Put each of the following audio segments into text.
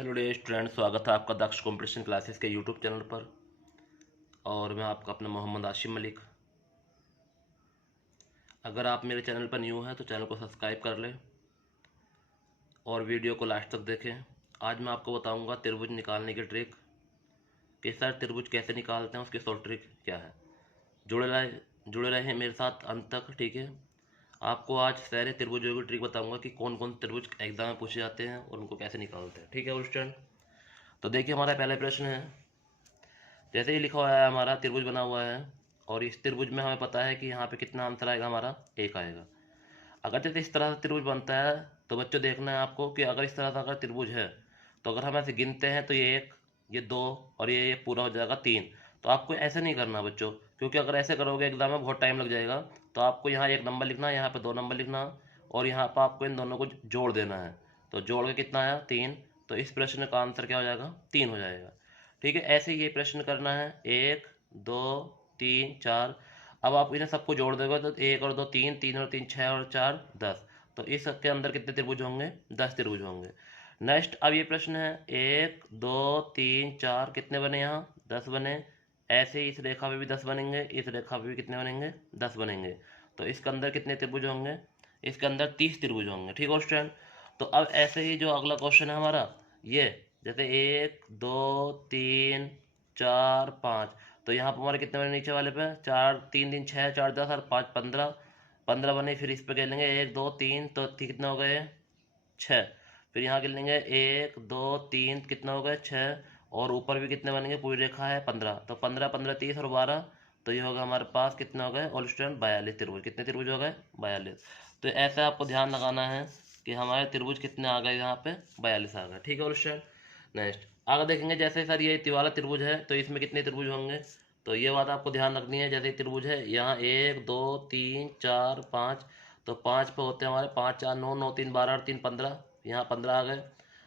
Hello day student, स्वागत है आपका दक्ष कंपटीशन क्लासेस के यूट्यूब चैनल पर। और मैं आपका अपना मोहम्मद आशिम मलिक। अगर आप मेरे चैनल पर न्यू हैं तो चैनल को सब्सक्राइब कर लें और वीडियो को लास्ट तक देखें। आज मैं आपको बताऊंगा त्रिभुज निकालने की ट्रिक, कि सर त्रिभुज कैसे निकालते हैं, उसकी शॉर्ट ट्रिक क्या है। जुड़े रहे मेरे साथ अंत तक, ठीक है। आपको आज सारे त्रिभुजों की ट्रिक बताऊंगा कि कौन कौन त्रिभुज एग्जाम में पूछे जाते हैं और उनको कैसे निकालते हैं, ठीक है स्टूडेंट। तो देखिए, हमारा पहला प्रश्न है। जैसे ही लिखा हुआ है हमारा त्रिभुज बना हुआ है, और इस त्रिभुज में हमें पता है कि यहाँ पे कितना आंसर आएगा, हमारा एक आएगा। अगर जैसे इस तरह से त्रिभुज बनता है तो बच्चों देखना है आपको कि अगर इस तरह से अगर त्रिभुज है तो अगर हम ऐसे गिनते हैं तो ये एक, ये दो और ये पूरा हो जाएगा तीन। तो आपको ऐसे नहीं करना बच्चों, क्योंकि अगर ऐसे करोगे एग्जाम में बहुत टाइम लग जाएगा। तो आपको यहाँ एक नंबर लिखना, यहाँ पे दो नंबर लिखना, और यहाँ पर आपको इन दोनों को जोड़ देना है। तो जोड़ के कितना आया, तीन। तो इस प्रश्न का आंसर क्या हो जाएगा, तीन हो जाएगा। ठीक है, ऐसे ही ये प्रश्न करना है, एक, दो, तीन, चार। अब आप इन्हें सबको जोड़ दोगे तो एक और दो तीन, तीन और तीन छः और चार दस। तो इस के अंदर कितने त्रिभुज होंगे, 10 त्रिभुज होंगे। नेक्स्ट, अब ये प्रश्न है, एक, दो, तीन, चार, कितने बने यहाँ, 10 बने। ऐसे ही इस रेखा पे भी 10 बनेंगे, इस रेखा पे भी कितने बनेंगे, 10 बनेंगे। तो इसके अंदर कितने त्रिभुज होंगे, इसके अंदर 30 त्रिभुज होंगे, ठीक है स्टूडेंट। तो अब ऐसे ही जो अगला क्वेश्चन है हमारा, ये जैसे एक, दो, तीन, चार, पाँच। तो यहाँ पर हमारे कितने बने नीचे वाले पे, चार, तीन, तीन, छः, चार, दस और पाँच, 15। 15 बने, फिर इस पे गिन लेंगे एक, दो, तीन, तो कितने हो गए, छः। फिर यहाँ गिन लेंगे एक, दो, तीन, कितने हो गए, छः। और ऊपर भी कितने बनेंगे, पूरी रेखा है 15, तो 15, 15, 30 और 12। तो ये होगा हमारे पास कितने हो गए ऑल स्टूडेंट, 42 त्रिभुज। कितने त्रिभुज हो गए, 42। तो ऐसे आपको ध्यान लगाना है कि हमारे त्रिभुज कितने आ गए, यहाँ पे 42 आ गए, ठीक है ऑल स्टूडेंट। नेक्स्ट आगे देखेंगे, जैसे सर ये वाला त्रिभुज है तो इसमें कितने त्रिभुज होंगे। तो ये बात आपको ध्यान रखनी है। जैसे त्रिभुज है यहाँ एक, दो, तीन, चार, पाँच। तो पाँच पे होते हैं हमारे पाँच, चार, नौ, नौ, तीन, 12 और तीन, 15। यहाँ 15 आ गए।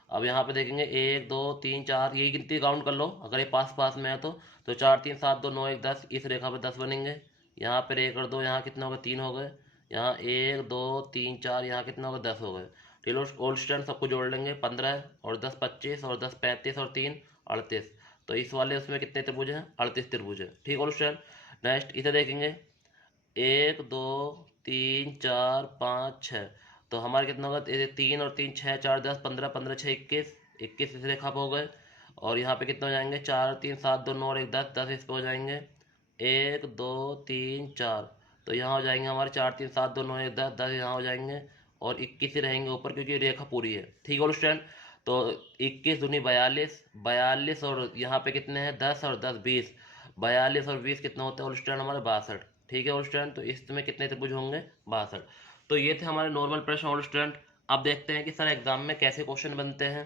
अब यहाँ पे देखेंगे एक, दो, तीन, चार, यही गिनती काउंट कर लो अगर ये पास पास में है तो चार, तीन, सात, दो, नौ, एक, 10। इस रेखा पे 10 बनेंगे। यहाँ पर एक और दो, यहाँ कितने हो गए, तीन हो गए। यहाँ एक, दो, तीन, चार, यहाँ कितने हो गए, 10 हो गए। टिलो ओल्ड स्टैंड सबको जोड़ लेंगे, 15 और 10 25 और 10 35 और 3 38। तो इस वाले उसमें कितने त्रिभुज हैं, 38 त्रिभुज है, ठीक ओल्ड स्टैंड। नेक्स्ट इसे देखेंगे, एक, दो, तीन, चार, पाँच, छः। तो हमारे कितना होगा, तीन और तीन, छः, चार, 10, 15, 15, छः, 21। 21 इस रेखा पर हो गए। और यहाँ पे कितने हो जाएंगे, चार, तीन, सात, दो, नौ और एक, 10, 10 इस पे हो जाएंगे। एक, दो, तीन, चार। तो यहाँ हो जाएंगे हमारे चार, तीन, सात, दो, नौ, एक, 10, 10 यहाँ हो जाएंगे। और 21 ही रहेंगे ऊपर, क्योंकि रेखा पूरी है, ठीक है स्टूडेंट। तो 21 दूनी 42, 42 और यहाँ पे कितने हैं, 10 और 10 20। 42 और 20 कितना होता है स्टूडेंट, हमारे 62, ठीक है स्टूडेंट। तो इसमें कितने त्रिभुज होंगे, 62। तो ये थे हमारे नॉर्मल प्रश्न स्टूडेंट। अब देखते हैं कि सर एग्जाम में कैसे क्वेश्चन बनते हैं।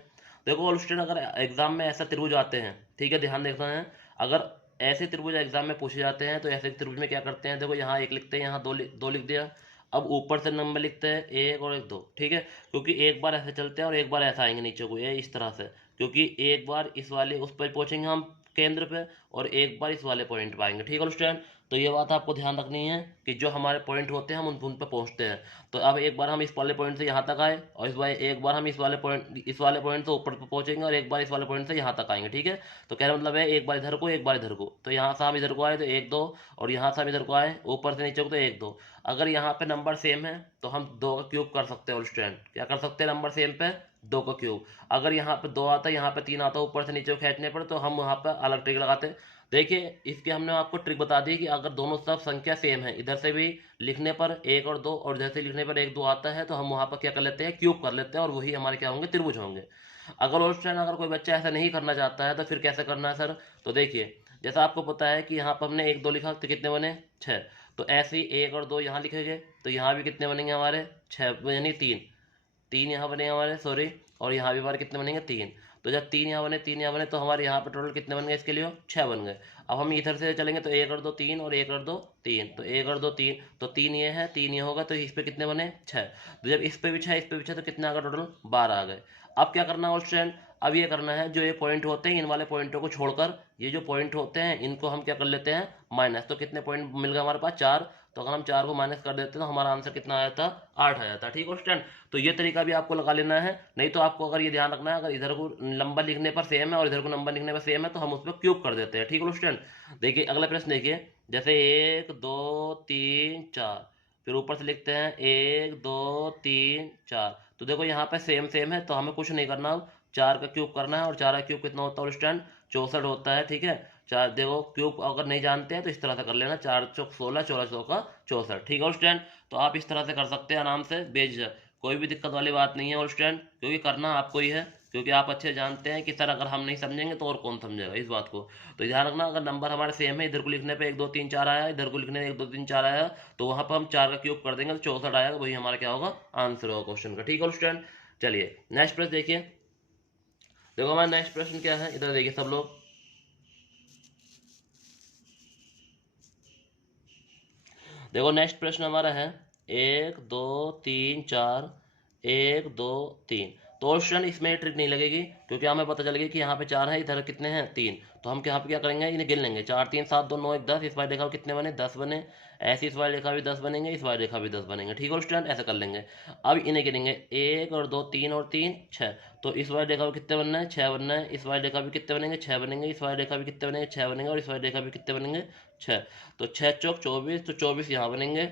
देखो स्टूडेंट, अगर एग्जाम में ऐसा त्रिभुज आते हैं, ठीक है, ध्यान देखना है। अगर ऐसे त्रिभुज एग्जाम में पूछे जाते हैं तो ऐसे त्रिभुज में क्या करते हैं, देखो यहाँ एक लिखते हैं, यहाँ दो लिख दिया। अब ऊपर से नंबर लिखते हैं एक और एक, दो, ठीक है। क्योंकि एक बार ऐसे चलते हैं और एक बार ऐसा आएंगे नीचे को, ये इस तरह से। क्योंकि एक बार इस वाले उस पर पहुंचेंगे हम केंद्र पे, और एक बार इस वाले पॉइंट पे आएंगे, ठीक है स्टूडेंट। तो ये बात आपको ध्यान रखनी है कि जो हमारे पॉइंट होते हैं हम उन पर पहुंचते हैं। तो अब एक बार हम इस वाले पॉइंट से यहाँ तक आए, और एक बार हम इस वाले पॉइंट से ऊपर पहुंचेंगे, और एक बार इस वाले पॉइंट से यहाँ तक आएंगे, ठीक है। तो कहने मतलब है एक बार इधर को, एक बार इधर को। तो यहाँ से हम इधर को आए तो एक, दो, और यहाँ से हम इधर को आए ऊपर से नीचे को तो एक, दो। अगर यहाँ पे नंबर सेम है तो हम दो का क्यूब कर सकते हैं स्टूडेंट। क्या कर सकते हैं, नंबर सेम पे दो का क्यूब। अगर यहाँ पे दो आता है, यहाँ पे तीन आता है, ऊपर से नीचे को खींचने पर, तो हम वहाँ पर अलग ट्रिक लगाते हैं। देखिए, इसके हमने आपको ट्रिक बता दी कि अगर दोनों सब संख्या सेम है, इधर से भी लिखने पर एक और दो, और इधर से लिखने पर एक, दो आता है, तो हम वहाँ पर क्या कर लेते हैं, क्यूब कर लेते हैं, और वही हमारे क्या होंगे, त्रिभुज होंगे। अगर अगर कोई बच्चा ऐसा नहीं करना चाहता है तो फिर कैसे करना है सर। तो देखिए, जैसा आपको पता है कि यहाँ पर हमने एक, दो लिखा तो कितने बने, छः। तो ऐसे ही एक और दो यहाँ लिखेंगे तो यहाँ भी कितने बनेंगे हमारे, छः, यानी तीन। तीन यहाँ बनेंगे हमारे, सॉरी। और यहाँ भी हमारे कितने बनेंगे, तीन। तो जब तीन यहाँ बने, तीन यहाँ बने, तो हमारे यहाँ पे टोटल कितने बन गए, इसके लिए छः बन गए। अब हम इधर से चलेंगे तो एक और दो तीन, और एक और दो तीन, तो एक और दो तीन, तो तीन ये है, तीन ये होगा, तो इस पे कितने बने, छः। तो जब इस पे भी छः, इस पे भी छः, तो कितने आ गए टोटल, 12 आ गए। अब क्या करना है स्टूडेंट, अब ये करना है, जो ये पॉइंट होते हैं इन वाले पॉइंटों को छोड़कर, ये जो पॉइंट होते हैं इनको हम क्या कर लेते हैं, माइनस। तो कितने पॉइंट मिल गए हमारे पास, चार। तो अगर हम 4 को माइनस कर देते तो हमारा आंसर कितना आया था, 8 आया था। ठीक है स्टूडेंट, तो ये तरीका भी आपको लगा लेना है। नहीं तो आपको अगर ये ध्यान रखना है, अगर इधर को नंबर लिखने पर सेम है और इधर को नंबर लिखने पर सेम है तो हम उस पर क्यूब कर देते हैं। ठीक है स्टूडेंट, देखिए अगला प्रश्न देखिए, जैसे 1 2 3 4, फिर ऊपर से लिखते हैं 1 2 3 4। तो देखो यहाँ पे सेम सेम है तो हमें कुछ नहीं करना, अब 4 का क्यूब करना है। और 4 का क्यूब कितना होता है स्टूडेंट, 64 होता है। ठीक है, चार देखो क्यूब अगर नहीं जानते हैं तो इस तरह से कर लेना, 4 चौक 16, 16 चौका 64। ठीक है स्टूडेंट, तो आप इस तरह से कर सकते हैं आराम से बेझिझक, कोई भी दिक्कत वाली बात नहीं है स्टूडेंट, क्योंकि करना आपको ही है, क्योंकि आप अच्छे जानते हैं कि सर अगर हम नहीं समझेंगे तो और कौन समझेगा इस बात को। तो ध्यान रखना, अगर नंबर हमारे सेम है, इधर को लिखने पे 1 2 3 4 आया, इधर को लिखने पे 1 2 3 4 आया, तो वहां पर हम 4 का क्यूब कर देंगे तो 64 आएगा, वही हमारा क्या होगा, आंसर होगा क्वेश्चन का। ठीक है स्टूडेंट, चलिए नेक्स्ट प्रश्न देखिए। देखो हमारा नेक्स्ट प्रश्न क्या है, इधर देखिए सब लोग। देखो नेक्स्ट प्रश्न हमारा है 1 2 3 4, 1 2 3। तो स्टूडेंट इसमें ट्रिक नहीं लगेगी, क्योंकि हमें पता चल गया कि यहाँ पे 4 है, इधर कितने हैं, 3। तो हम यहाँ पे क्या करेंगे, इन्हें गिन लेंगे, 4 3 7 2 9 1 10। इस वाली रेखा कितने बने, 10 बने। ऐसी इस वाली रेखा भी 10 बनेंगे, इस वाली रेखा भी 10 बनेंगे। ठीक है स्टूडेंट, ऐसा कर लेंगे। अब इन्हें गिनेंगे, 1 और 2 3 और 3 6। तो इस वाली रेखा भी कितने बनना है, 6 बनना है। इस वाली रेखा भी कितने बनेंगे, 6 बनेंगे। इस वाली रेखा भी कितने बनेंगे, 6 बनेंगे। और इस वाली रेखा भी कितने बनेंगे, 6। तो 6 चौक 24, तो 24 यहाँ बनेंगे।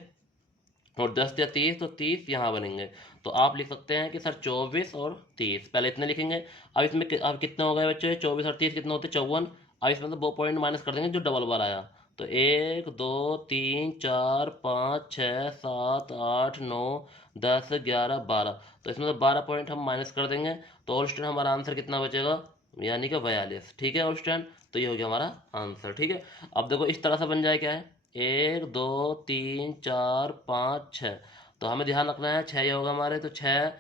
और 10 या 30, तो 30 यहाँ बनेंगे। तो आप लिख सकते हैं कि सर 24 और 30, पहले इतने लिखेंगे। अब इसमें अब कितने हो गए बच्चे, 24 और 30 कितने होते, 54। अब इसमें तो वो पॉइंट माइनस कर देंगे जो डबल बार आया। तो 1 2 3 4 5 6 7 8 9 10 11 12। तो इसमें तो 12 पॉइंट हम माइनस कर देंगे। तो और स्टूडेंट हमारा आंसर कितना बचेगा, यानी कि 42। ठीक है और स्टूडेंट, तो ये हो गया हमारा आंसर। ठीक है, अब देखो इस तरह से बन जाए, क्या है, 1 2 3 4 5 6। तो हमें ध्यान रखना है 6 ये होगा हमारे, तो 6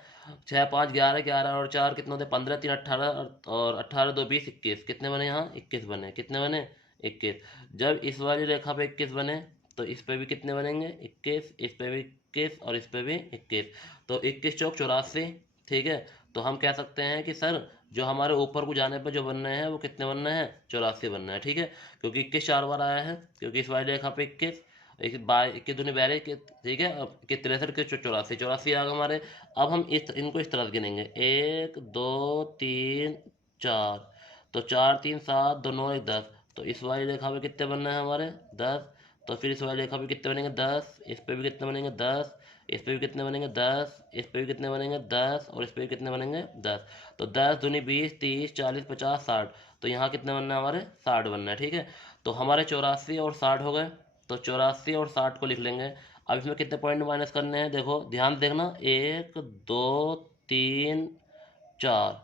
6 5 11, 11 और 4 कितने होते, 15 3 18, और 18 2 20 21। कितने बने यहाँ, 21 बने। कितने बने, 21। जब इस वाली रेखा पे 21 बने तो इस पे भी कितने बनेंगे, 21। इस पे भी 21 और इस पे भी 21। तो 21 चौक 84। ठीक है, तो हम कह सकते हैं कि सर जो हमारे ऊपर को जाने पर जो बनने हैं वो कितने बनने हैं, 84 बनना है। ठीक है, क्योंकि 21 4 बार आया है, क्योंकि इस वाली रेखा पे 21, 21 दूनी 42। ठीक है, अब 63 के 84, 84 आ गए हमारे। अब हम इनको इस तरह से गिनेंगे, 1 2 3 4। तो 4 3 7 2 9 1 10। तो इस वाली रेखा पे कितने बनना है हमारे, 10। तो फिर इस वाली रेखा पे कितने बनेंगे, 10। इस पे भी कितने बनेंगे, 10। इस पे भी कितने बनेंगे, 10। इस पे भी कितने बनेंगे, 10। और इस पे भी कितने बनेंगे, 10। तो 10 दूनी 20 30 40 50 60। तो यहाँ कितने बनना है हमारे, 60 बनना है। ठीक है, तो हमारे 84 और 60 हो गए। तो 84 और 60 को लिख लेंगे। अब इसमें कितने पॉइंट माइनस करने हैं, देखो ध्यान देखना, 1 2 3 4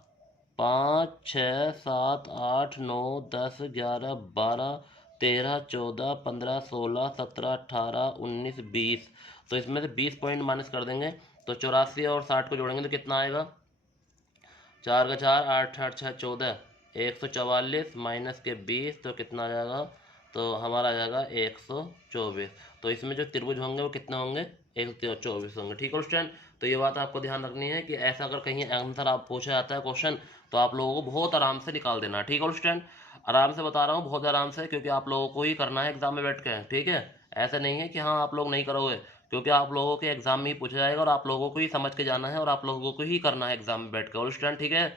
5 6 7 8 9 10 11 12 13 14 15 16 17 18 19 20। तो इसमें से 20 पॉइंट माइनस कर देंगे। तो 84 और 60 को जोड़ेंगे तो कितना आएगा, 4 का 4 8 8 6 14, 144 माइनस के 20, तो कितना आ जाएगा, तो हमारा आ जाएगा 124। तो इसमें जो त्रिभुज होंगे वो कितने होंगे, 124 होंगे। ठीक है स्टूडेंट, तो ये बात आपको ध्यान रखनी है कि ऐसा अगर कहीं आंसर आप पूछा जाता है क्वेश्चन, तो आप लोगों को बहुत आराम से निकाल देना। ठीक है स्टूडेंट, आराम से बता रहा हूँ, बहुत आराम से, क्योंकि आप लोगों को ही करना है एग्जाम में बैठ के। ठीक है, ऐसा नहीं है कि हाँ आप लोग नहीं करोगे, क्योंकि आप लोगों के एग्जाम में ही पूछा जाएगा और आप लोगों को ही समझ के जाना है और आप लोगों को ही करना है एग्जाम में बैठ कर। और स्टूडेंट ठीक है,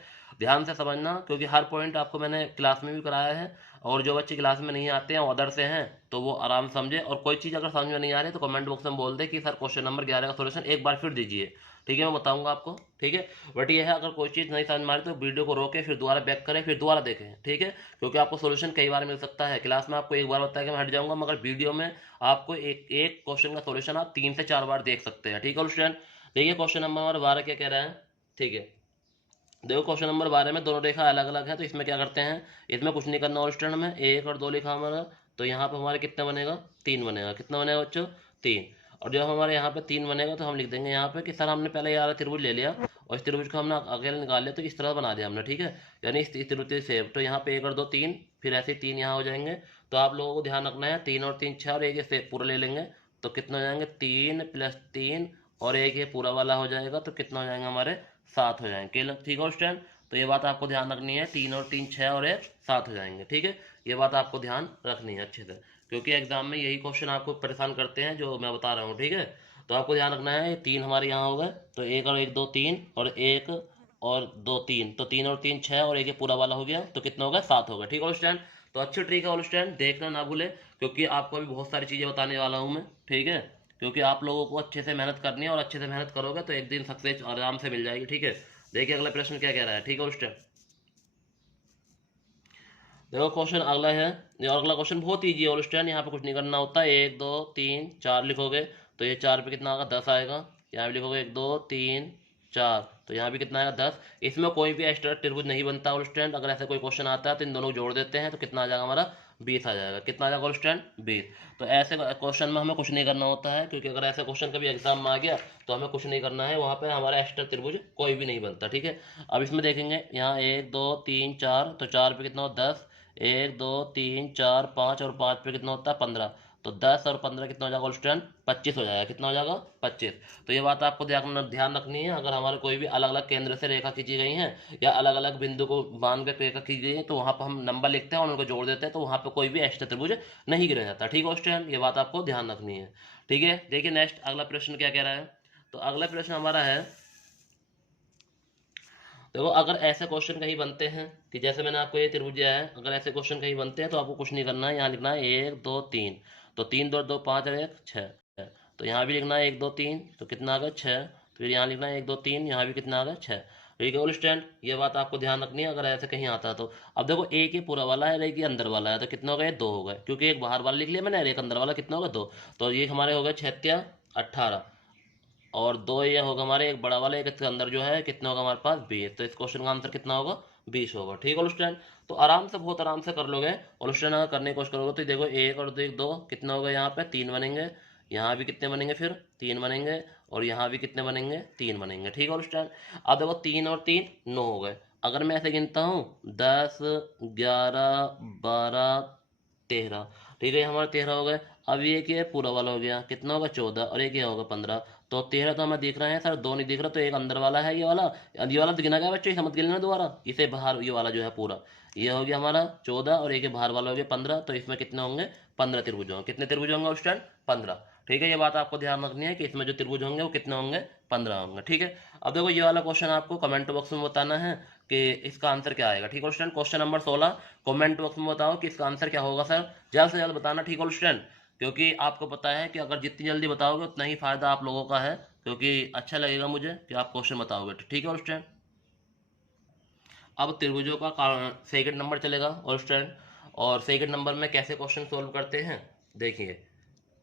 ध्यान से समझना, क्योंकि हर पॉइंट आपको मैंने क्लास में भी कराया है। और जो बच्चे क्लास में नहीं आते हैं, अदर से हैं, तो वो आराम समझे। और कोई चीज़ अगर समझ में नहीं आ रही तो कमेंट बॉक्स में बोल दे कि सर क्वेश्चन नंबर 11 का सोल्यूशन एक बार फिर दीजिए। ठीक है, मैं बताऊंगा आपको। ठीक है, बट ये है, अगर कोई चीज़ नहीं समझ में आ रही तो वीडियो को रोके, फिर दोबारा बैक करें, फिर दोबारा देखें। ठीक है, क्योंकि आपको सोल्यूशन कई बार मिल सकता है। क्लास में आपको एक बार बताया कि मैं हट जाऊंगा, मगर वीडियो में आपको एक एक क्वेश्चन का सोल्यूशन आप 3 से 4 बार देख सकते हैं। ठीक है स्टूडेंट, देखिए क्वेश्चन नंबर हमारा 12 क्या कह रहा है। ठीक है, देखो क्वेश्चन नंबर 12 में दोनों रेखा अलग अलग है, तो इसमें क्या करते हैं, इसमें कुछ नहीं करना। और स्टूडेंट में 1 और 2 लिखा हमारा, तो यहाँ पे हमारे कितना बनेगा, 3 बनेगा। कितना बनेगा बच्चों, 3। और जब हमारे यहाँ पे 3 बनेगा तो हम लिख देंगे यहाँ पे कि सर हमने पहले यार त्रिभुज ले लिया और इस त्रिभुज को हमने अकेले निकाल लिया, तो इस तरह बना दिया हमने। ठीक है, यानी इस त्रिभुज से, तो यहाँ पे 1 और 2 3, फिर ऐसे 3 यहाँ हो जाएंगे। तो आप लोगों को ध्यान रखना है, 3 और 3 6, और एक ये पूरा ले लेंगे तो कितना हो जाएंगे, 3 + 3, और एक ये पूरा वाला हो जाएगा, तो कितना हो जाएंगे हमारे, 7 हो जाएंगे। ठीक है स्टूडेंट, तो ये बात आपको ध्यान रखनी है, 3 और 3 6 और 1 7 हो जाएंगे। ठीक है, ये बात आपको ध्यान रखनी है अच्छे से, क्योंकि एग्जाम में यही क्वेश्चन आपको परेशान करते हैं जो मैं बता रहा हूँ, ठीक है। तो आपको ध्यान रखना है, 3 हमारे यहाँ हो गए, तो 1 और 1 2 3 और 1 और 2 3, तो 3 और 3 6 और एक ये पूरा वाला हो गया, तो कितना हो गया 7 हो गया, ठीक है ऑल स्टूडेंट। तो अच्छी ट्रिक है ऑल स्टूडेंट, देखना ना भूले, क्योंकि आपको अभी बहुत सारी चीज़ें बताने वाला हूँ मैं, ठीक है। क्योंकि आप लोगों को अच्छे से मेहनत करनी है, और अच्छे से मेहनत करोगे तो एक दिन सक्सेस आराम से मिल जाएगी, ठीक है। देखिए अगला प्रश्न क्या कह रहा है, ठीक है ऑल स्टूडेंट। देखो क्वेश्चन अगला है, और अगला क्वेश्चन बहुत ईजी है ऑल स्टूडेंट, यहाँ पे कुछ नहीं करना होता है। 1 2 3 4 लिखोगे तो ये 4 पे कितना आएगा 10 आएगा। यहाँ भी लिखोगे 1 2 3 4, तो यहाँ भी कितना आएगा 10। इसमें कोई भी एक्स्ट्रा त्रिभुज नहीं बनता ऑल स्टूडेंट। अगर ऐसा कोई क्वेश्चन आता है तो इन दोनों को जोड़ देते हैं, तो कितना आ जाएगा हमारा 20 आ जाएगा। कितना आ जाएगा ऑल स्टूडेंट 20। तो ऐसे क्वेश्चन में हमें कुछ नहीं करना होता है, क्योंकि अगर ऐसा क्वेश्चन कभी एग्जाम में आ गया तो हमें कुछ नहीं करना है, वहाँ पे हमारा एक्स्ट्रा त्रिभुज कोई भी नहीं बनता, ठीक है। अब इसमें देखेंगे यहाँ 1 2 3 4, तो 4 पे कितना हो 10, 1 2 3 4 5 और 5 पे कितना होता है 15, तो 10 और 15 कितना हो जाएगा स्टूडेंट 25 हो जाएगा। कितना हो जाएगा 25। तो ये बात आपको ध्यान रखनी है। अगर हमारे कोई भी अलग अलग केंद्र से रेखा खींची गई है या अलग अलग बिंदु को बांध कर रेखा खींची गई है, तो वहाँ पर हम नंबर लिखते हैं और उनको जोड़ देते हैं, तो वहाँ पर कोई भी एक्स्ट्रा त्रिभुज नहीं गिरा जाता, ठीक है स्टूडेंट। ये बात आपको ध्यान रखनी है, ठीक है। देखिए नेक्स्ट अगला प्रश्न क्या कह रहा है। तो अगला प्रश्न हमारा है, देखो अगर ऐसे क्वेश्चन कहीं बनते हैं कि जैसे मैंने आपको ये त्रिभुज दिया है, अगर ऐसे क्वेश्चन कहीं बनते हैं तो आपको कुछ नहीं करना है, यहाँ लिखना है 1 2 3, तो 3 2 2 5 और 1 6, तो यहाँ भी लिखना है 1 2 3, तो कितना आ गया 6, तो फिर यहाँ लिखना है 1 2 3, यहाँ भी कितना आ गया 6, ठीक है ऑल स्टूडेंट। ये बात आपको ध्यान रखनी है अगर ऐसे कहीं आता है तो। अब देखो एक ये पूरा वाला है, एक ये अंदर वाला है, तो कितना हो गया 2 हो गए, क्योंकि एक बाहर वाला लिख लिया मैंने, एक अंदर वाला, कितना होगा 2, तो ये हमारे हो गए 6 18, और 2 ये होगा हमारे एक बड़ा वाला, एक इसके अंदर जो है कितना होगा हमारे पास 20, तो इस क्वेश्चन का आंसर कितना होगा 20 होगा, ठीक है स्टूडेंट। तो आराम से बहुत आराम से कर लोगे और स्टूडेंट, अगर करने की कोशिश करोगे तो देखो 1 और 2 2 कितना होगा, यहाँ पे 3 बनेंगे, यहाँ भी कितने बनेंगे फिर 3 बनेंगे, और यहाँ भी कितने बनेंगे 3 बनेंगे, ठीक है स्टूडेंट। अब देखो 3 और 3 9 हो गए। अगर मैं ऐसे गिनता हूँ 10 11 12 13, ठीक है हमारे 13 हो गए। अब ये क्या है पूरा वाला हो गया, कितना होगा 14, और एक ये होगा 15, तो 13 तो हमें दिख रहे हैं सर, 2 नहीं दिख रहा, तो एक अंदर वाला है ये वाला तो गिना गया बच्चों, समझ गिनना दोबारा, इसे बाहर ये वाला जो है पूरा, ये हो गया हमारा 14, और एक बाहर वाला हो गया 15, तो इसमें कितने होंगे 15 त्रिभुज होंगे। कितने त्रिभुज होंगे स्टूडेंट 15, ठीक है। ये बात आपको ध्यान रखनी है कि इसमें जो त्रिभुज होंगे वो कितने होंगे 15 होंगे, ठीक है। अब देखो ये वाला क्वेश्चन आपको कमेंट बॉक्स में बताना है कि इसका आंसर क्या आएगा, ठीक है student. Question number 16 comment box में बताओ कि इसका आंसर क्या होगा सर, जल्द से जल्द बताना, ठीक है स्टूडेंट। क्योंकि आपको पता है कि अगर जितनी जल्दी बताओगे उतना ही फायदा आप लोगों का है, क्योंकि अच्छा लगेगा मुझे कि आप क्वेश्चन बताओगे, ठीक है स्टूडेंट। अब त्रिभुजों का सेकंड नंबर चलेगा और स्टूडेंट, और सेकंड नंबर में कैसे क्वेश्चन सोल्व करते हैं देखिए।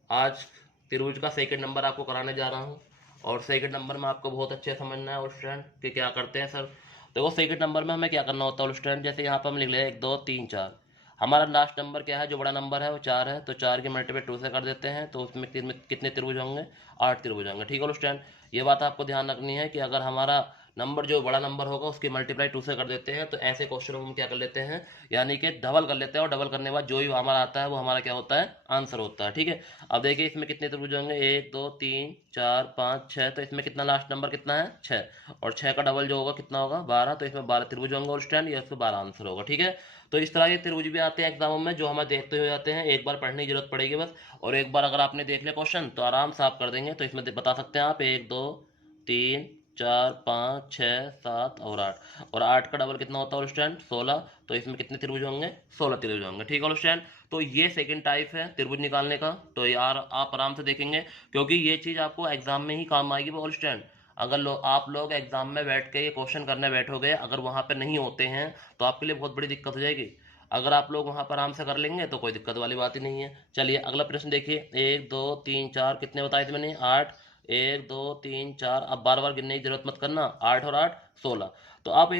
आज त्रिभुज का सेकंड नंबर आपको कराने जा रहा हूँ, और सेकंड नंबर में आपको बहुत अच्छे समझना है स्टूडेंट कि क्या करते हैं सर। देखो सेकंड नंबर में हमें क्या करना होता है स्टूडेंट, जैसे यहाँ पर हम लिख ले 1 2 3 4, हमारा लास्ट नंबर क्या है, जो बड़ा नंबर है वो 4 है, तो 4 के मल्टीप्लाई 2 से कर देते हैं, तो उसमें कितने त्रिभुज होंगे 8 त्रिभुज होंगे, ठीक है स्टूडेंट। ये बात आपको ध्यान रखनी है कि अगर हमारा नंबर जो बड़ा नंबर होगा उसकी मल्टीप्लाई 2 से कर देते हैं, तो ऐसे क्वेश्चन हम क्या कर लेते हैं, यानी कि डबल कर लेते हैं, और डबल करने के बाद जो ही हमारा आता है वो हमारा क्या होता है आंसर होता है, ठीक है। अब देखिए इसमें कितने त्रिभुज होंगे 1 2 3 4 5 6, तो इसमें कितना लास्ट नंबर कितना है 6, और 6 का डबल जो होगा कितना होगा 12, तो इसमें 12 त्रिभुज होंगे और स्टैंड, ये उसमें 12 आंसर होगा, ठीक है। तो इस तरह के त्रिभुज भी आते हैं एग्जामों में, जो हमें देखते हुए आते हैं, एक बार पढ़ने की जरूरत पड़ेगी बस, और एक बार अगर आपने देख लिया क्वेश्चन तो आराम से आप कर देंगे। तो इसमें बता सकते हैं आप 1 2 3 4 5 6 7 और 8, और 8 का डबल कितना होता है स्टूडेंट 16, तो इसमें कितने त्रिभुज होंगे 16 त्रिभुज होंगे, ठीक है स्टूडेंट। तो ये सेकंड टाइप है त्रिभुज निकालने का, तो यार आप आराम से देखेंगे, क्योंकि ये चीज़ आपको एग्जाम में ही काम आएगी वो स्टूडेंट। अगर आप लोग एग्जाम में बैठ के ये क्वेश्चन करने बैठोगे, अगर वहाँ पे नहीं होते हैं तो आपके लिए बहुत बड़ी दिक्कत हो जाएगी। अगर आप लोग वहाँ पर आराम से कर लेंगे तो कोई दिक्कत वाली बात ही नहीं है। चलिए अगला प्रश्न देखिए, 1 2 3 4 कितने बताए थे मैंने 8, 1 2 3 4, अब बार बार गिनने की जरूरत मत करना, 8 और 8 16। तो आप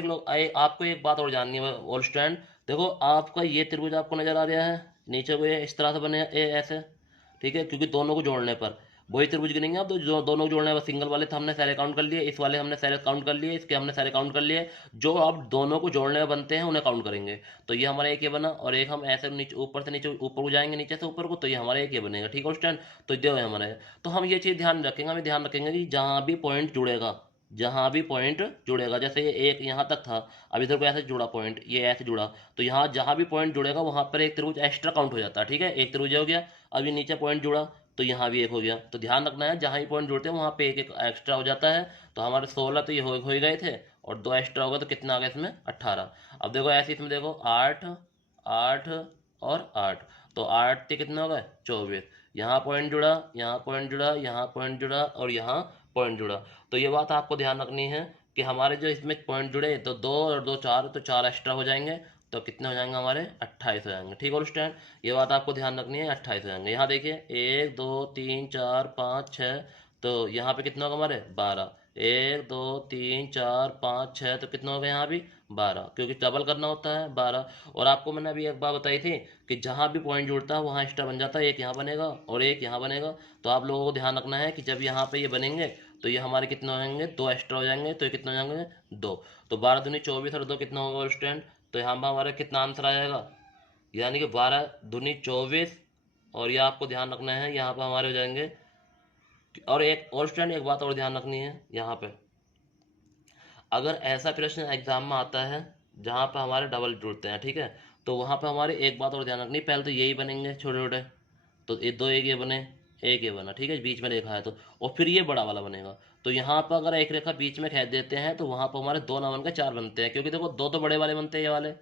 आपको एक बात और जाननी है ऑल स्टूडेंट, देखो आपका ये त्रिभुज आपको नजर आ रहा है, नीचे को ये इस तरह से बने ऐसे, ठीक है, क्योंकि दोनों को जोड़ने पर वही त्रिभुज गिनेंगे आप, तो जो दोनों को जोड़ने पर सिंगल वाले तो हमने सारे काउंट कर लिए, इस वाले हमने सारे काउंट कर लिए, इसके हमने सारे काउंट कर लिए, जो अब दोनों को जोड़ने में बनते हैं उन्हें काउंट करेंगे। तो ये हमारा एक ये बना, और एक हम ऐसे नीचे ऊपर से नीचे ऊपर को जाएंगे, नीचे से ऊपर को, तो ये हमारा एक ये बनेगा, ठीक है स्टूडेंट। तो ये हमारे, तो हम ये चीज़ ध्यान रखेंगे, हमें ध्यान रखेंगे कि जहाँ भी पॉइंट जुड़ेगा, जहाँ भी पॉइंट जुड़ेगा, जैसे ये एक यहाँ तक था, अब इधर को ऐसे जुड़ा पॉइंट, ये ऐसे जुड़ा, तो यहाँ जहाँ भी पॉइंट जुड़ेगा वहाँ पर एक त्रिभुज एक्स्ट्रा काउंट हो जाता है। ठीक है, एक त्रिभुज हो गया। अब ये नीचे पॉइंट जुड़ा तो यहाँ भी एक हो गया। तो ध्यान रखना है, जहाँ ही पॉइंट जुड़ते हैं वहाँ पे एक एक एक्स्ट्रा हो जाता है। तो हमारे 16 तो ये हो ही गए थे, और 2 एक्स्ट्रा हो गए तो कितना आ गया इसमें 18। अब देखो ऐसे इसमें देखो 8 8 और 8, तो 8 के कितना हो गए 24। यहाँ पॉइंट जुड़ा, यहाँ पॉइंट जुड़ा, यहाँ पॉइंट जुड़ा और यहाँ पॉइंट जुड़ा। तो ये बात आपको ध्यान रखनी है कि हमारे जो इसमें पॉइंट जुड़े तो 2 और 2 4, तो 4 एक्स्ट्रा हो जाएंगे, तो कितने हो जाएंगे हमारे 28 हो जाएंगे। ठीक है स्टूडेंट, ये बात आपको ध्यान रखनी है, 28 हो जाएंगे। यहाँ देखिए 1 2 3 4 5 6, तो यहाँ पे कितना होगा हमारे 12। 1 2 3 4 5 6, तो कितना हो गया यहाँ भी 12, क्योंकि डबल करना होता है 12। और आपको मैंने अभी एक बात बताई थी कि जहाँ भी पॉइंट जुड़ता है वहाँ एक्स्ट्रा बन जाता है, एक यहाँ बनेगा और एक यहाँ बनेगा। तो आप लोगों को ध्यान रखना है कि जब यहाँ पे ये बनेंगे तो ये हमारे कितने हो जाएंगे 2 एक्स्ट्रा हो जाएंगे, तो ये कितने हो जाएंगे 2। तो 12 दूनी 24 और 2 कितना होगा स्टूडेंट, तो यहाँ पर हमारा कितना आंसर आ जाएगा, यानी कि 12 दूनी 24। और ये आपको ध्यान रखना है, यहाँ पर हमारे हो जाएंगे। और एक और स्टूडेंट एक बात और ध्यान रखनी है, यहाँ पे अगर ऐसा प्रश्न एग्जाम में आता है जहाँ पर हमारे डबल जुड़ते हैं, ठीक है, तो वहाँ पर हमारे एक बात और ध्यान रखनी, पहले तो यही बनेंगे छोटे छोटे, तो ये 2 एक ये बने, एक ये बना, ठीक है, बीच में रेखा है तो, और फिर ये बड़ा वाला बनेगा। तो यहाँ पर अगर एक रेखा बीच में खींच देते हैं तो वहाँ पर हमारे 2 ना बनकर 4 बनते हैं, क्योंकि देखो 2 तो बड़े वाले बनते हैं ये वाले,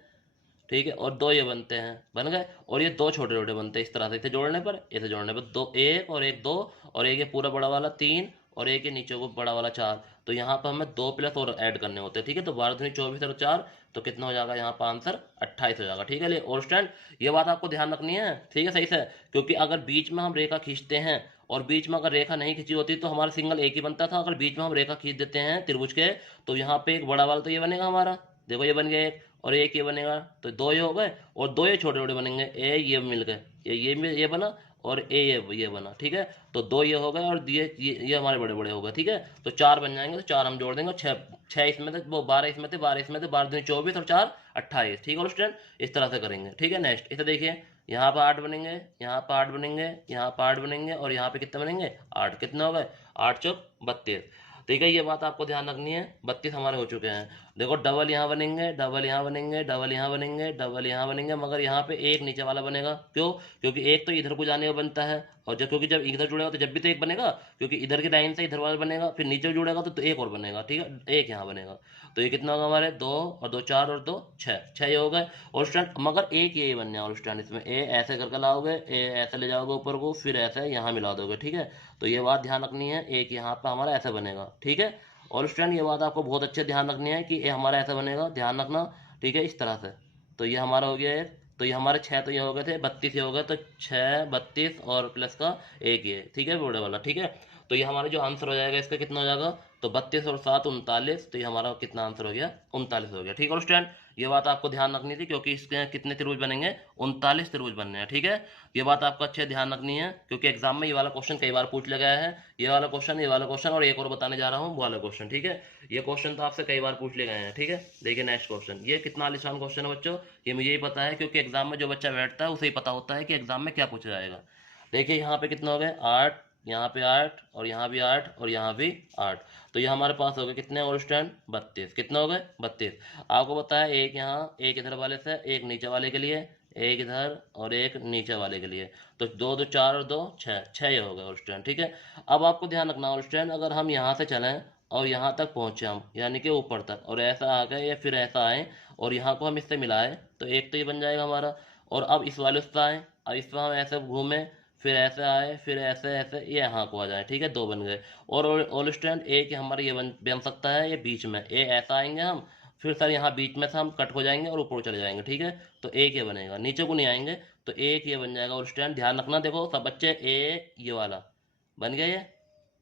ठीक है, और 2 ये बनते हैं, बन गए, और ये 2 छोटे छोटे बनते हैं इस तरह से, इसे जोड़ने पर, इसे जोड़ने पर 2 एक और एक 2, और एक ये पूरा बड़ा वाला 3, और एक ये नीचे को बड़ा वाला 4। तो यहाँ पर हमें 2 प्लस और ऐड करने होते हैं, ठीक है। तो 12 दूनी 24 और 4, तो कितना हो जाएगा यहाँ पर आंसर 28 हो जाएगा। ठीक है, और स्टूडेंट ये बात आपको ध्यान रखनी है, ठीक है, सही से, क्योंकि अगर बीच में हम रेखा खींचते हैं और बीच में अगर रेखा नहीं खींची होती तो हमारा सिंगल एक ही बनता था। अगर बीच में हम रेखा खींच देते हैं त्रिभुज के, तो यहाँ पे एक बड़ा वाला तो ये बनेगा हमारा, देखो ये बन गया एक, और एक ये बनेगा, तो 2 ये हो गए, और 2 ये छोटे छोटे बनेंगे, ये मिल गए, ये बना, और ये बना, ठीक है। तो 2 ये हो गए, और ये हमारे बड़े बड़े हो गए, ठीक है। तो 4 बन जाएंगे, तो 4 हम जोड़ देंगे, 6 इसमें थे, वो 12 इसमें थे, 12 इसमें थे, 12 दूनी 24 और 4 28, ठीक है स्टूडेंट, इस तरह से करेंगे। ठीक है, नेक्स्ट इसे देखिए, यहाँ पर 8 बनेंगे, यहाँ पर 8 बनेंगे, यहाँ पर 8 बनेंगे, और यहाँ पे कितने बनेंगे 8, कितने हो गए 8 चौक 32। ठीक है, ये बात आपको ध्यान रखनी है, 32 हमारे हो चुके हैं। देखो डबल यहाँ बनेंगे, डबल यहाँ बनेंगे, डबल यहाँ बनेंगे, डबल यहाँ बनेंगे, मगर यहाँ पे एक नीचे वाला बनेगा, क्यों, क्योंकि एक तो इधर को जाने का बनता है, और जब क्योंकि जब इधर जुड़ेगा तो जब भी तो एक बनेगा, क्योंकि इधर की लाइन से इधर वाला बनेगा, फिर नीचे जुड़ेगा तो एक और बनेगा, ठीक है, एक यहाँ बनेगा। तो ये कितना होगा हमारे 2 और 2 4 और 2 6, 6 ये हो गए। और स्टैंड मगर एक ये बनने और स्टैंड, इसमें ए ऐसे करके लाओगे, ए ऐसे ले जाओगे ऊपर को, फिर ऐसे यहाँ मिला दोगे, ठीक है। तो ये बात ध्यान रखनी है, एक यहाँ पर हमारा ऐसा बनेगा, ठीक है। और स्टूडेंट ये बात आपको बहुत अच्छे ध्यान रखनी है कि ये हमारा ऐसा बनेगा, ध्यान रखना, ठीक है, इस तरह से। तो ये हमारा हो गया एक, तो ये हमारे 6 तो ये हो गए थे, 32 ये हो गए, तो 6 32 और प्लस का एक ये, ठीक है, बड़े वाला, ठीक है। तो ये हमारा जो आंसर हो जाएगा इसका कितना हो जाएगा, तो 32 और 7 39, तो ये हमारा कितना आंसर हो गया 39 हो गया, ठीक है स्टूडेंट। ये बात आपको ध्यान रखनी थी, क्योंकि इसके कितने त्रिभुज बनेंगे 39 त्रिभुज बनने हैं, ठीक है। ये बात आपको अच्छे ध्यान रखनी है, क्योंकि एग्जाम में ये वाला क्वेश्चन कई बार पूछ लिया गया है, ये वाला क्वेश्चन और एक और बताने जा रहा हूँ वो वाला क्वेश्चन, ठीक है। ये क्वेश्चन तो आपसे कई बार पूछ लिए गए हैं, ठीक है। देखिए नेक्स्ट क्वेश्चन, ये कितना आलिशान क्वेश्चन है बच्चों, ये मुझे ही पता है, क्योंकि एग्जाम में जो बच्चा बैठता है उसे ही पता होता है कि एग्जाम में क्या पूछा जाएगा। देखिए यहाँ पे कितना हो गए 8, यहाँ पे 8, और यहाँ भी 8, और यहाँ भी 8, तो ये हमारे पास हो गए कितने और स्टैंड 32, कितने हो गए 32। आपको पता है एक यहाँ, एक इधर वाले से, एक नीचे वाले के लिए, एक इधर और एक नीचे वाले के लिए, तो 2 2 4 और 2 6, 6 ये हो गए और स्टैंड, ठीक है। अब आपको ध्यान रखना और स्टैंड, अगर हम यहाँ से चलें और यहाँ तक पहुँचे हम, यानी कि ऊपर तक, और ऐसा आ गए या फिर ऐसा आए और यहाँ को हम इससे मिलाएं, तो एक तो ये बन जाएगा हमारा। और अब इस वाले उससे आए, अब इस पर हम ऐसे घूमें, फिर ऐसे आए, फिर ऐसे ऐसे, ये यहाँ को आ जाए, ठीक है, 2 बन गए। और ऑल स्टैंड एक हमारा ये बन सकता है, ये बीच में ए ऐसा आएंगे हम, फिर सर यहाँ बीच में से हम कट हो जाएंगे और ऊपर चले जाएंगे, ठीक है। तो एक ये बनेगा, नीचे को नहीं आएंगे, तो एक ये बन जाएगा। और स्टैंड ध्यान रखना, देखो सब बच्चे, ए ये वाला बन गया ये,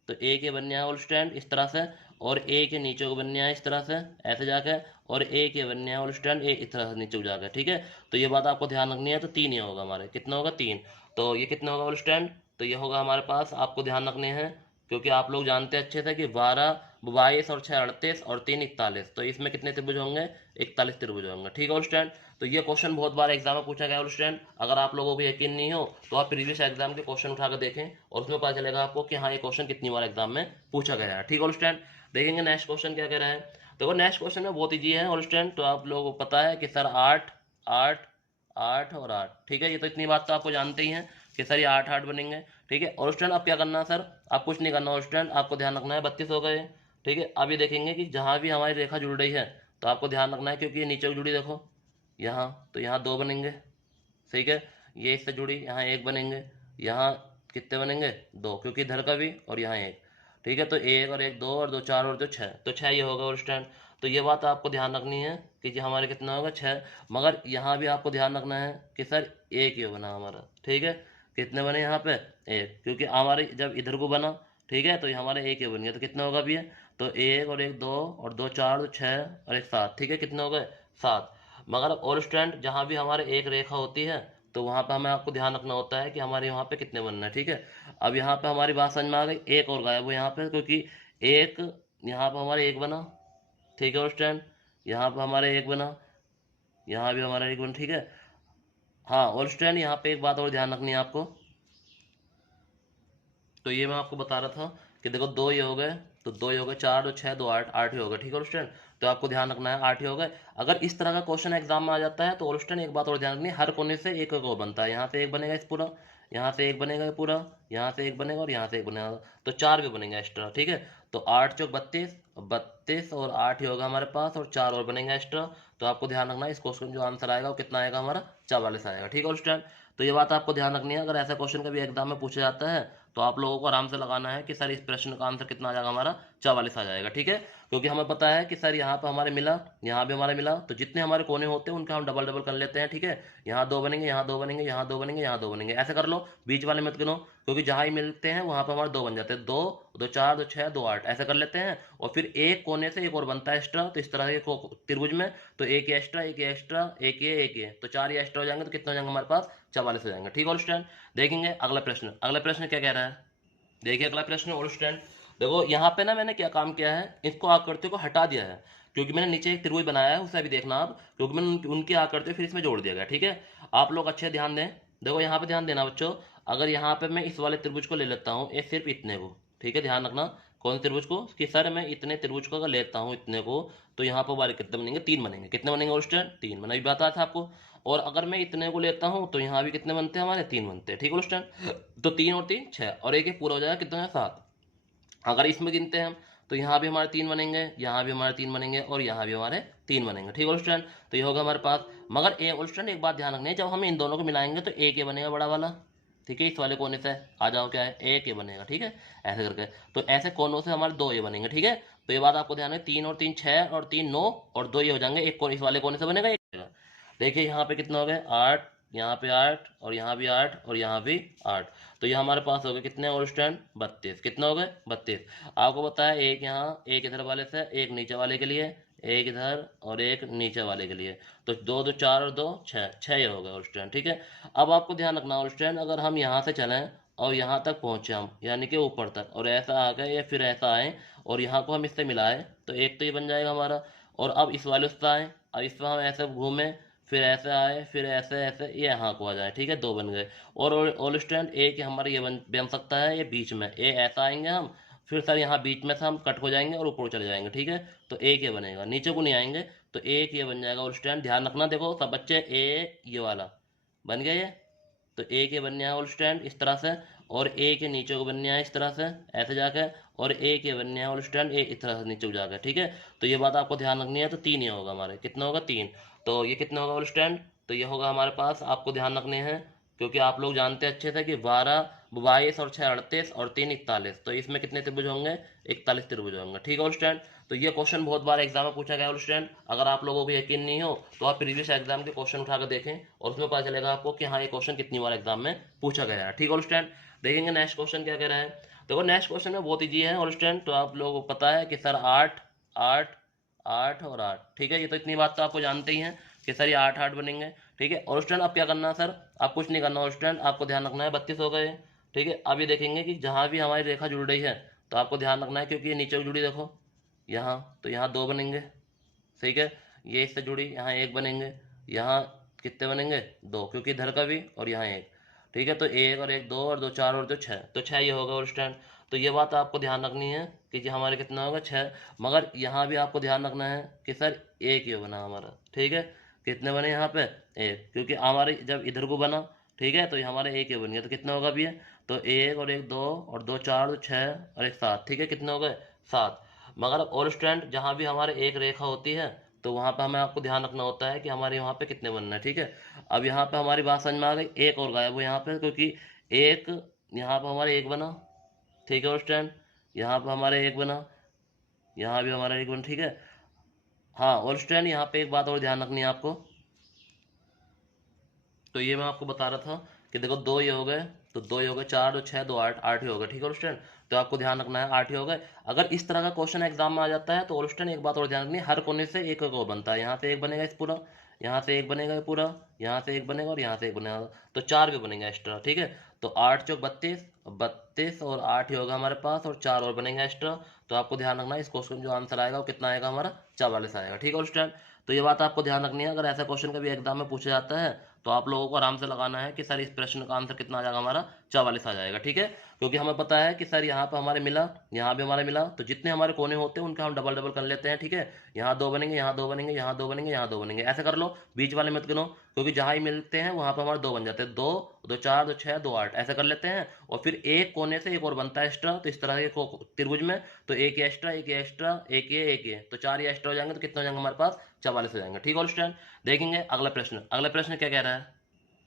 तो एक ये बनने ऑल स्टैंड इस तरह से, और एक ये नीचे को बनने है इस तरह से ऐसे जाके, और एक ये बनने ऑल स्टैंड एक इस तरह से नीचे को जाके, ठीक है। तो ये बात आपको ध्यान रखनी है। तो 3 ये होगा हमारे, कितना होगा 3, तो ये कितना होगा ऑल स्टैंड, तो ये होगा हमारे पास, आपको ध्यान रखने हैं, क्योंकि आप लोग जानते अच्छे से कि 12 22 और 6 38 और 3 41, तो इसमें कितने त्रिभुज होंगे 41 त्रिभुज होंगे, ठीक है ऑल स्टैंड। तो ये क्वेश्चन बहुत बार एग्जाम में पूछा गया ऑल स्टैंड, अगर आप लोगों को यकीन नहीं हो तो आप प्रीवियस एग्जाम के क्वेश्चन उठाकर देखें और उसमें पता चलेगा आपको कि हाँ ये क्वेश्चन कितनी बार एग्जाम में पूछा गया है, ठीक है ऑल स्टैंड। देखेंगे नेक्स्ट क्वेश्चन क्या कह रहा है। देखो नेक्स्ट क्वेश्चन में बहुत ईजी है और स्टूडेंट, तो आप लोगों को पता है कि सर 8 8 8 और 8, ठीक है, ये तो इतनी बात तो आपको जानते ही हैं कि सर ये 8 8 बनेंगे, ठीक है। और स्टूडेंट अब क्या करना है सर, आप कुछ नहीं करना और स्टूडेंट, आपको ध्यान रखना है 32 हो गए, ठीक है। अब ये देखेंगे कि जहाँ भी हमारी रेखा जुड़ रही है तो आपको ध्यान रखना है, क्योंकि ये नीचे को जुड़ी देखो यहाँ, तो यहाँ 2 बनेंगे, ठीक है। ये इससे जुड़ी, यहाँ 1 बनेंगे, यहाँ कितने बनेंगे 2, क्योंकि इधर का भी और यहाँ 1, ठीक है। तो 1 और 1 2 और 2 4 और 2 6, तो 6 ये होगा और स्टूडेंट। तो ये बात आपको ध्यान रखनी है कि जी हमारे कितना होगा 6, मगर यहाँ भी आपको ध्यान रखना है कि सर 1 ये बना हमारा, ठीक है। कितने बने यहाँ पे 1, क्योंकि हमारे जब इधर को बना, ठीक है, तो ये हमारे 1 ये बन गया, तो कितना होगा भी है, तो 1 और 1 2 और 2 4 तो 6 और 1 7, ठीक है, कितने हो गए 7। मगर और स्टूडेंट जहाँ भी हमारे एक रेखा होती है तो वहाँ पे हमें आपको ध्यान रखना होता है कि हमारे यहाँ पे कितने बनना है, ठीक है। अब यहाँ पे हमारी बात समझ में आ गई, एक और गायब हो यहाँ पे, क्योंकि एक यहाँ पे हमारे 1 बना, ठीक है और स्टूडेंट, यहाँ पे हमारे 1 बना, यहाँ भी हमारा 1 बना, ठीक है। हाँ और स्टूडेंट यहाँ पे एक बात और ध्यान रखनी है आपको, तो ये मैं आपको बता रहा था कि देखो 2 ये हो गए, तो 2 ये हो गए, 4 2 6 2 8 8 ही हो गए, ठीक है स्टूडेंट। तो आपको ध्यान रखना है 8 ही हो गए। अगर इस तरह का क्वेश्चन एग्जाम में आ जाता है तो स्टूडेंट एक बात और ध्यान रखनी है, हर कोने से एक एक और बनता है, यहाँ से 1 बनेगा इस पूरा, यहाँ से 1 बनेगा पूरा, यहाँ से 1 बनेगा और यहाँ से 1 बनेगा, तो 4 भी बनेगा एक्स्ट्रा, ठीक है। तो 8 चौक 32, 32 और 8 ही होगा हमारे पास, और 4 और बनेगा एक्स्ट्रा। तो आपको ध्यान रखना है इस क्वेश्चन जो आंसर आएगा वो कितना आएगा हमारा 44 आएगा, ठीक है स्टूडेंट। तो ये बात आपको ध्यान रखनी है, अगर ऐसा क्वेश्चन कभी एग्जाम में पूछा जाता है तो आप लोगों को आराम से लगाना है कि सर इस प्रश्न का आंसर कितना आ जाएगा हमारा 44 आ जाएगा, ठीक है। क्योंकि हमें पता है कि सर यहाँ पे हमारे मिला, यहाँ भी हमारे मिला, तो जितने हमारे कोने होते हैं उनका हम डबल डबल कर लेते हैं, ठीक है। यहाँ 2 बनेंगे, यहाँ 2 बनेंगे, यहाँ 2 बनेंगे, यहाँ 2 बनेंगे, ऐसे कर लो, बीच वाले मत गिनो, क्योंकि जहाँ ही मिलते हैं वहां पर हमारे 2 बन जाते हैं, 2 2 4 2 6 2 8 ऐसे कर लेते हैं। और फिर एक कोने से एक और बनता है एक्स्ट्रा, तो इस तरह के त्रिभुज में तो एक एक्स्ट्रा एक एक्स्ट्रा एक ये तो 4 ये एक्स्ट्रा हो जाएंगे, तो कितने हो जाएंगे हमारे पास 44 हो जाएंगे, ठीक है स्टूडेंट। देखेंगे अगला प्रश्न, अगला प्रश्न क्या कह रहा है, देखिए अगला प्रश्न और स्टूडेंट, देखो यहाँ पे ना मैंने क्या काम किया है, इसको आकृतियों को हटा दिया है, क्योंकि मैंने नीचे एक त्रिभुज बनाया है, उसे अभी देखना आप, क्योंकि मैंने उनकी आकृतियों फिर इसमें जोड़ दिया गया, ठीक है। आप लोग अच्छे ध्यान दें, देखो यहाँ पे ध्यान देना बच्चों, अगर यहाँ पे मैं इस वाले त्रिभुज को ले लेता हूँ, ये सिर्फ इतने को, ठीक है, ध्यान रखना कौन से त्रिभुज को, कि सर मैं इतने त्रिभुज को अगर लेता हूँ इतने को, तो यहाँ पर वाले कितने बनेंगे 3 बनेंगे, कितने बनेंगे और स्टूडेंट 3, मैंने अभी बताया था आपको। और अगर मैं इतने को लेता हूँ तो यहाँ भी कितने बनते हैं हमारे 3 बनते हैं, ठीक है स्टूडेंट। तो 3 और 3 6 और एक पूरा हो जाएगा, कितना है 7। अगर इसमें गिनते हैं हम तो यहाँ भी हमारे 3 बनेंगे, यहाँ भी हमारे 3 बनेंगे और यहाँ भी हमारे 3 बनेंगे, ठीक है स्टूडेंट। तो ये होगा हमारे पास, मगर स्टूडेंट एक बात ध्यान रखनी है, जब हम इन दोनों को मिलाएंगे तो एक ये बनेगा बड़ा वाला, ठीक है, इस वाले कोने से आ जाओ, क्या है एक ये बनेगा, ठीक है, ऐसे करके। तो ऐसे कोनों से हमारे 2 ये बनेंगे, ठीक है। तो ये बात आपको ध्यान है, 3 और 3 6 और 3 9 और 2 ये हो जाएंगे, एक इस वाले कोने से बनेगा, एक बनेगा। देखिए यहाँ पे कितना हो गया 8, यहाँ पे 8 और यहाँ भी 8 और यहाँ भी 8, तो ये हमारे पास हो गए कितने और स्टूडेंट 32, कितने हो गए 32। आपको पता है एक यहाँ, एक इधर वाले से, एक नीचे वाले के लिए, एक इधर और एक नीचे वाले के लिए, तो 2 2 4 और 2 6 6 ये हो गए और स्टूडेंट, ठीक है। अब आपको ध्यान रखना और स्टूडेंट, अगर हम यहाँ से चलें और यहाँ तक पहुँचे हम, यानी कि ऊपर तक, और ऐसा आ गए या फिर ऐसा आए और यहाँ को हम इससे मिलाएं, तो एक तो ये बन जाएगा हमारा। और अब इस वाले उससे आए, अब इस पर हम ऐसे घूमें, फिर ऐसे आए, फिर ऐसे ऐसे, ये यहाँ को आ जाए, ठीक है, 2 बन गए। और ऑल स्टूडेंट एक हमारा ये बन सकता है, ये बीच में ये ऐसा आएंगे हम, फिर सर यहाँ बीच में से हम कट हो जाएंगे और ऊपर चले जाएंगे, ठीक है। तो एक ये बनेगा, नीचे को नहीं आएंगे, तो एक ये बन जाएगा। और स्टूडेंट ध्यान रखना, देखो सब बच्चे ये वाला बन गया ये, तो एक ये बनने है ऑल स्टूडेंट इस तरह से, और एक ये नीचे को बनने है इस तरह से ऐसे जाके, और एक ये बनने है ऑल स्टूडेंट ये इस तरह से नीचे को जाकर, ठीक है। तो ये बात आपको ध्यान रखनी है। तो 3 ये होगा हमारे, कितना होगा 3, तो ये कितना होगा ऑल स्टूडेंट, तो ये होगा हमारे पास, आपको ध्यान रखने हैं, क्योंकि आप लोग जानते हैं अच्छे से कि 12 22 और 6 38 और 3 41, तो इसमें कितने त्रिभुज होंगे 41 त्रिभुज होंगे, ठीक है ऑल स्टूडेंट। तो ये क्वेश्चन बहुत बार एग्जाम में पूछा गया ऑल स्टूडेंट, अगर आप लोगों को यकीन नहीं हो तो आप प्रीवियस एग्जाम के क्वेश्चन उठाकर देखें और उसमें पता चलेगा आपको कि हाँ ये क्वेश्चन कितनी बार एग्जाम में पूछा गया है, ठीक है ऑल स्टूडेंट। देखेंगे नेक्स्ट क्वेश्चन क्या कह रहा है। देखो नेक्स्ट क्वेश्चन में बहुत ईजी है ऑल स्टूडेंट, तो आप लोगों को पता है कि सर 8 8 8 और 8, ठीक है, ये तो इतनी बात तो आपको जानते ही हैं कि सर ये 8 8 बनेंगे, ठीक है। और स्टूडेंट अब क्या करना है सर, आप कुछ नहीं करना और स्टूडेंट, आपको ध्यान रखना है 32 हो गए, ठीक है। अब ये देखेंगे कि जहाँ भी हमारी रेखा जुड़ रही है तो आपको ध्यान रखना है, क्योंकि ये नीचे को जुड़ी देखो यहाँ, तो यहाँ 2 बनेंगे, ठीक है, ये इससे जुड़ी, यहाँ 1 बनेंगे, यहाँ कितने बनेंगे 2, क्योंकि इधर का भी और यहाँ 1, ठीक है। तो 1 और 1 2 और 2 4 और 2 6, तो 6 ये होगा और स्टूडेंट। तो ये बात आपको ध्यान रखनी है कि जी हमारे कितना होगा 6, मगर यहाँ भी आपको ध्यान रखना है कि सर एक ये बना हमारा, ठीक है। कितने बने यहाँ पे? एक, क्योंकि हमारे जब इधर को बना, ठीक है, तो ये हमारे एक ये बन गया, तो कितना होगा भी है? तो एक और एक दो और दो चार, तो 6 और एक 7, ठीक है, कितने हो गए? 7। मगर और स्टूडेंट जहाँ भी हमारे एक रेखा होती है तो वहाँ पे हमें आपको ध्यान रखना होता है कि हमारे वहाँ पे कितने बनना है, ठीक है। अब यहाँ पे हमारी बात समझ में आ गई, एक और गायब हो यहाँ पे, क्योंकि एक यहाँ पे हमारे एक बना, ठीक है स्टूडेंट, यहाँ पे हमारे एक बना, यहाँ भी हमारा एक बना, ठीक है। हाँ, और स्टूडेंट यहाँ पे एक बात और ध्यान रखनी है आपको, तो ये मैं आपको बता रहा था कि देखो दो ये हो गए, तो दो ये हो गए, 4 2 6 2 8, 8 ही हो गए, ठीक है स्टूडेंट। तो आपको ध्यान रखना है 8 ही हो गए। अगर इस तरह का क्वेश्चन एग्जाम में आ जाता है तो स्टूडेंट एक बात और ध्यान रखनी है, हर कोने से एक एक और बनता है, यहाँ से एक बनेगा इस पूरा, यहाँ से एक बनेगा ये पूरा, यहाँ से एक बनेगा और यहाँ से एक बनेगा, तो 4 भी बनेगा एक्स्ट्रा, ठीक है। तो 8 चौक 32, 32 और 8 ही होगा हमारे पास, और 4 और बनेगा एक्स्ट्रा। तो आपको ध्यान रखना है इस क्वेश्चन जो आंसर आएगा वो कितना आएगा हमारा? 44 आएगा, ठीक है स्टूडेंट। तो ये बात आपको ध्यान रखनी है, अगर ऐसा क्वेश्चन कभी एग्जाम में पूछा जाता है तो आप लोगों को आराम से लगाना है कि सर इस प्रश्न का आंसर कितना आ जाएगा हमारा? 44 आ जाएगा, ठीक है। क्योंकि हमें पता है कि सर यहाँ पे हमारे मिला, यहाँ भी हमारे मिला, तो जितने हमारे कोने होते हैं उनका हम डबल डबल कर लेते हैं, ठीक है। यहाँ दो बनेंगे, यहाँ दो बनेंगे, यहाँ दो बनेंगे, यहाँ दो बनेंगे, ऐसे कर लो, बीच वाले मत गिनो, क्योंकि जहाँ ही मिलते हैं वहाँ पर हमारे दो बन जाते हैं, 2 2 4 2 6 2 8, ऐसे कर लेते हैं। और फिर एक कोने से एक और बनता है एक्स्ट्रा, तो इस तरह के त्रिभुज में तो एक एक्स्ट्रा, एक एक्स्ट्रा, एक ये, तो 4 ये एक्स्ट्रा हो जाएंगे, तो कितने हो जाएंगे हमारे पास? 44 हो जाएंगे, ठीक है स्टूडेंट। देखेंगे अगला प्रश्न, अगला प्रश्न क्या कह रहा है,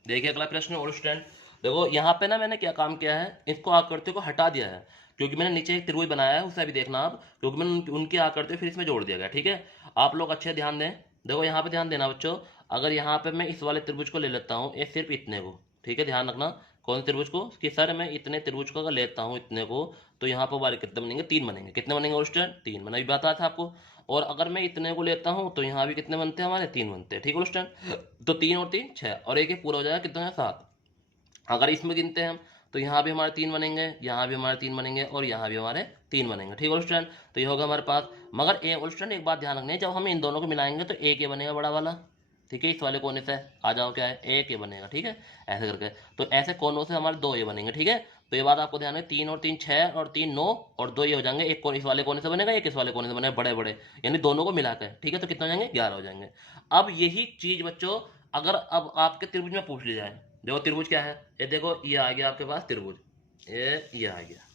देखिए अगला प्रश्न और स्टूडेंट। देखो यहाँ पे ना मैंने क्या काम किया है, इसको आकृति को हटा दिया है, क्योंकि मैंने नीचे एक त्रिभुज बनाया है, उसे अभी देखना आप, क्योंकि मैंने उनकी आकृति फिर इसमें जोड़ दिया गया, ठीक है। आप लोग अच्छे ध्यान दें, देखो यहाँ पे ध्यान देना बच्चों। अगर यहाँ पे मैं इस वाले त्रिभुज को ले लेता हूँ, ये सिर्फ इतने को, ठीक है, ध्यान रखना, कौन से त्रिभुज को, कि सर मैं इतने त्रिभुज को अगर लेता हूँ इतने को, तो यहाँ पर वाले कितने बनेंगे? 3 बनेंगे, कितने बनेंगे और स्टूडेंट? 3, मैंने अभी बताया था आपको। और अगर मैं इतने को लेता हूँ तो यहाँ भी कितने बनते हैं हमारे? 3 बनते हैं, ठीक है स्टूडेंट। तो 3 और 3 6, और एक पूरा हो जाएगा, कितना है? 7। अगर इसमें गिनते हैं हम तो यहाँ भी हमारे 3 बनेंगे, यहाँ भी हमारे 3 बनेंगे, और यहाँ भी हमारे 3 बनेंगे, ठीक है स्टूडेंट। तो ये होगा हमारे पास, मगर एक स्टूडेंट एक बात ध्यान रखनी है, जब हम इन दोनों को मिलाएंगे तो एक ये बनेगा बड़ा वाला, ठीक है, इस वाले कोने से आ जाओ, क्या है? एक ये बनेगा, ठीक है, ऐसे करके। तो ऐसे कोनों से हमारे 2 ये बनेंगे, ठीक है। तो ये बात आपको ध्यान है, 3 और 3 6 और 3 9 और 2 ये हो जाएंगे, एक इस वाले कोने से बनेगा, एक इस वाले कोने से बनेगा, बड़े बड़े, यानी दोनों को मिलाकर, ठीक है। तो कितने हो जाएंगे? 11 हो जाएंगे। अब यही चीज बच्चों अगर अब आपके त्रिभुज में पूछ ली जाए, देखो त्रिभुज क्या है, ये देखो ये आ गया आपके पास त्रिभुज, ये आ गया,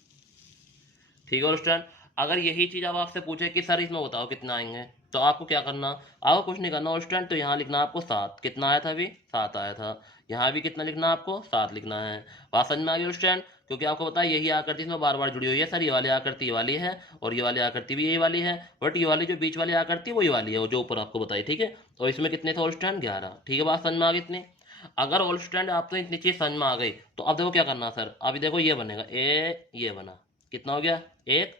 ठीक है स्टूडेंट। अगर यही चीज अब आपसे पूछे कि सर इसमें बताओ कितना आएंगे, तो आपको क्या करना, आपको कुछ नहीं करना स्टूडेंट, तो यहाँ लिखना आपको 7, कितना आया था अभी? 7 आया था। यहाँ भी कितना लिखना आपको? 7 लिखना है। बात समझ में आ गई स्टूडेंट? क्योंकि आपको पता है यही आकृति इसमें बार बार जुड़ी हुई है, सर ये वाली आकृति ये वाली है, और ये वाली आकृति भी यही वाली है, बट ये वाली जो बीच वाली आकृति वही वाली है, वो जो ऊपर आपको बताई, ठीक है। और इसमें कितने थे स्टूडेंट? 11, ठीक है। बात समझ में आ गई इतनी? अगर ऑल स्टूडेंट आपको इतनी चीज समझ में आ गई तो अब देखो क्या करना सर, अभी देखो ये बनेगा, ये बना, कितना हो गया? 1,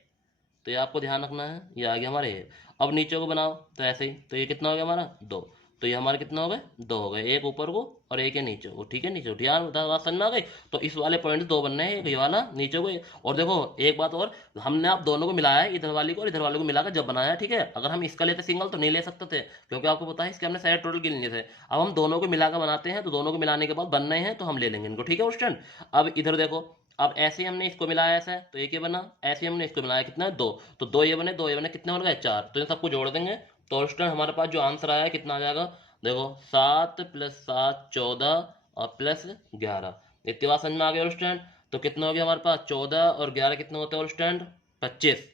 तो ये आपको ध्यान रखना है, ये आ गया हमारे 1। अब नीचे को बनाओ तो ऐसे ही, तो ये कितना हो गया हमारा? 2, तो ये हमारे कितना हो गए? 2 हो गए, एक ऊपर को और एक है नीचे को, ठीक है, नीचे को, यार बात समझ में आ गई। तो इस वाले पॉइंट 2 बनने हैं, एक ये वाला नीचे को, और देखो एक बात और, हमने आप दोनों को मिलाया है, इधर वाली को और इधर वाले को मिलाकर जब बनाया, ठीक है। अगर हम इसका लेते सिंगल तो नहीं ले सकते थे, क्योंकि आपको पता है इसके हमने सारे टोटल गिन लिए थे। अब हम दोनों को मिलाकर बनाते हैं, तो दोनों को मिलाने के बाद बनने हैं तो हम ले लेंगे इनको, ठीक है स्टूडेंट। अब इधर देखो, अब ऐसे हमने इसको मिलाया, ऐसा है तो एक ये बना, ऐसे हमने इसको मिलाया, कितना? 2, तो 2 ये बने, 2 ये बने, कितने बन गए? 4। तो इन सबको जोड़ देंगे तो स्टूडेंट हमारे पास जो आंसर आया है कितना आ जाएगा? देखो 7 + 7 14 और प्लस 11, इतनी बात समझ में आ गया स्टूडेंट। तो कितना हो गया हमारे पास? 14 और 11 कितने होते हैं स्टूडेंट? 25,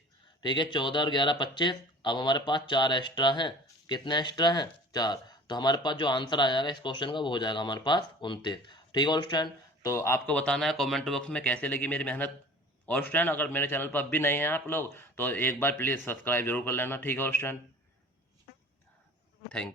ठीक है, 14 और 11 25। अब हमारे पास 4 एक्स्ट्रा हैं, कितने एक्स्ट्रा हैं? 4। तो हमारे पास जो आंसर आ जाएगा इस क्वेश्चन का वो हो जाएगा हमारे पास 29, ठीक है स्टूडेंट। तो आपको बताना है कमेंट बॉक्स में कैसे लगी मेरी मेहनत। और स्टूडेंट अगर मेरे चैनल पर अब भी नए हैं आप लोग तो एक बार प्लीज़ सब्सक्राइब जरूर कर लेना, ठीक है स्टूडेंट। Thank you.